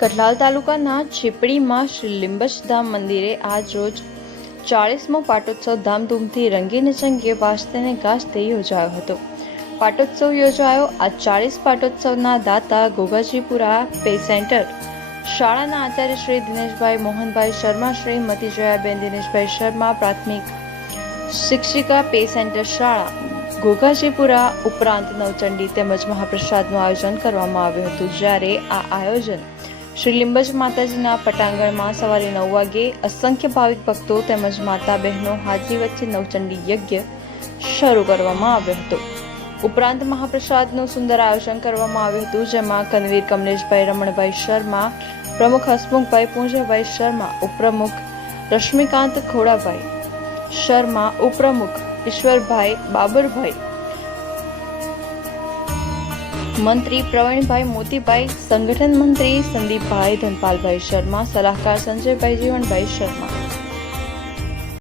કઠલાલ તાલુકાના ચીપડીમાં શ્રી લીંબચધામ મંદિરે આજ રોજ 40મો પાટોત્સવ ધામધૂમથી રંગીને ચંગે વાજતે ગાજતે યોજાયો હતો. પાટોત્સવ યોજાયો. આ 40 પાટોત્સવના દાતા ગોગાજીપુરા પે સેન્ટર શાળાના આચાર્ય શ્રી દિનેશભાઈ મોહનભાઈ શર્મા, શ્રીમતી જયાબેન દિનેશભાઈ શર્મા, પ્રાથમિક શિક્ષિકા પે સેન્ટર શાળા ગોગાજીપુરા ઉપરાંત નવચંડી તેમજ મહાપ્રસાદનું આયોજન કરવામાં આવ્યું હતું. જ્યારે આ આયોજન શ્રી લીંબચ માતાજીના પટાંગણમાં સવારે 9 વાગે અસંખ્ય ભાવિક ભક્તો તેમજ માતા બહેનો હાજરી વચ્ચે નવચંડી યજ્ઞ શરૂ કરવામાં આવ્યો હતો. ઉપરાંત મહાપ્રસાદનું સુંદર આયોજન કરવામાં આવ્યું હતું, જેમાં કનવીર કમલેશભાઈ રમણભાઈ શર્મા, પ્રમુખ હસમુખભાઈ પૂંજાભાઈ શર્મા, ઉપપ્રમુખ રશ્મિકાંત ખોડાભાઈ શર્મા, ઉપપ્રમુખ ઈશ્વરભાઈ બાબરભાઈ, મંત્રી પ્રવીણભાઈ મોતીભાઈ, સંગઠન મંત્રી સંદીપભાઈ ધનપાલભાઈ શર્મા, સલાહકાર સંજયભાઈ જીવણભાઈ શર્મા,